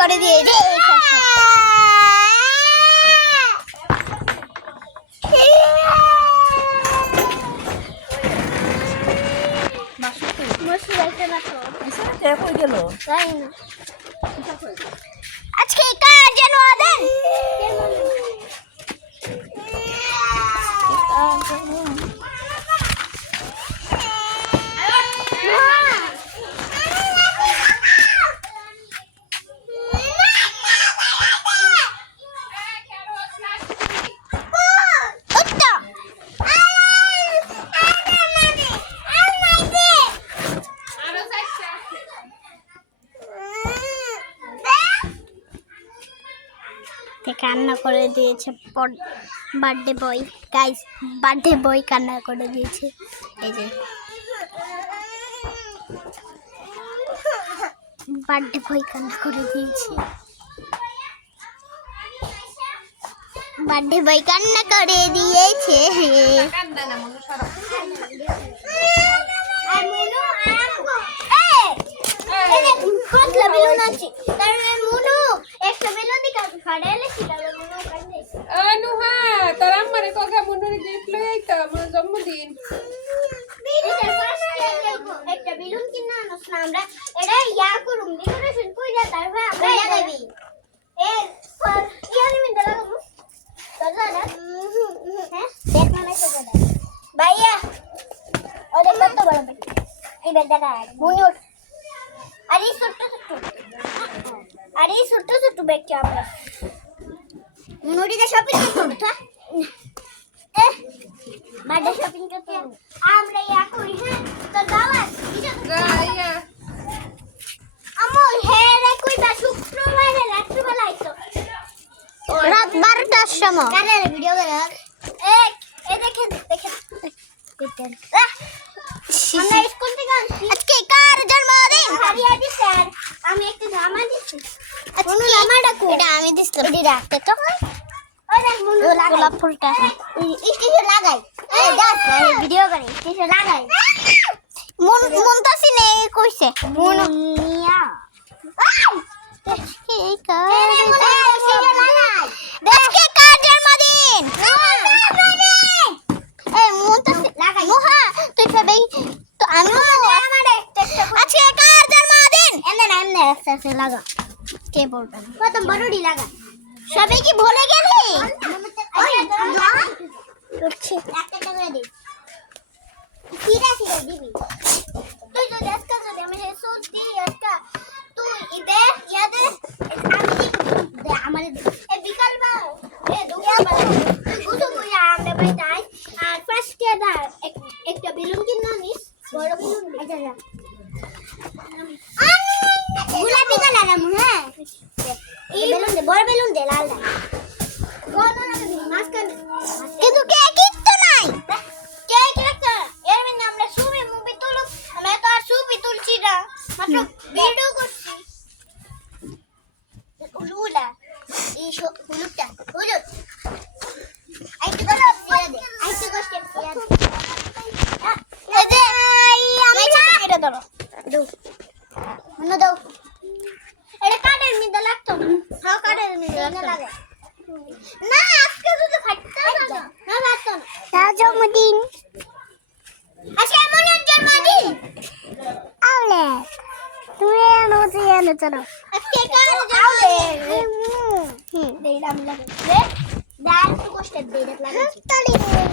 করে দিয়েছে। আজকে কার জন্মদিন? কান্না করে দিয়েছে birthday boy. Guys, birthday boy কান্না করে দিয়েছে। এই যে বার্থডে বয় কান্না করে দিয়েছে। বার্থডে বয় কান্না করে দিয়েছে। জন্মদিন একটা বেলুন কিনা আনছ না, আমরা এটা ইয়া করুম ডেকোরেশন কইরা তারপর আমরা লাগাবি। এ ইয়ানি মিন্দা লাগাবো দাদা না। হ্যাঁ দেখ না লাগতো দাদা ভাইয়া। ওরে কত বড় বেটি এই বেটাটা মুনি উঠ। আরে ছোট ছোট বেটি আমরা মুনিটা শপিং করতে বার্থডে শপিং করতে আমরা ইয়া করি। হ্যাঁ তো দাওয়াত আমল হেরে কইবা শুক্রবারে রাত্রিবেলা আইছো রাত 12টার সময় কারে ভিডিও করে এই দেখেন আমরা স্কুল থেকে আজকে কার জন্মদিন? হারিয়া দি স্যার আমি একটা জামা দিছি। আজকে জামাটা কো এটা আমি দিছিলাম। এডি রাখতে তো ওই দেখ মুন্ডু গোলাপ ফুলটা স্টিকার লাগাই। এই দেখ ভিডিও করে স্টিকার লাগাই। মুনতাসি নে কইছে মুনিয়া এই কার দেখে কার জন্মদিন? এই মুনতাসি লাগাই মোহা তুই ফেবে তো আমি আজকে কার জন্মদিন? এমনে আস্তে লাগা। কে বলবে প্রথম বড়ডি লাগা। সবাই কি ভুলে গেলি? করছে একটা করে দে সিরা দিবি তুই তো আজকে যদি আমি সত্যি আজকে তুই ইদে ইয়াদে আমি দে আমারে এ বিকাল বা এ দুপুর বেলা তুই গুছো কইরা আমরা ভাই যাই। আর ফার্স্ট ইয়ারটা একটা বেলুন কিনা নিস বড় বেলুন। আচ্ছা যা গোলাপি কালার আম। হ্যাঁ এই বেলুন দে বড় বেলুন দে লাল লাল গোনা না মাস্কান কিন্তু কে কিচ্ছু নাই। কে রাখতা এর মানে আমরা ছবি মুভি তুলুক আমরা তো আর ছবি তুলছি না মাত্র ভিডিও করছি। উলুলা এই উলুটা উলুট আইতে গেল দে আইতে কষ্ট দিয়া দে এই যে আমি এটা ধরো দাও মনে দাও। এটা কাটের মধ্যে লাগতো না। হ্যাঁ কাটের মধ্যে লাগে না আজকে শুধু ফাটতো না না লাগতো না। তার জন্মদিন আজকে মনের জন্মদিন আউলে তুমি এনো চলো আজকে কার জন্মদিন? দেইলাম লাগে দে দাঁড় তো কষ্ট দেইলাম লাগে।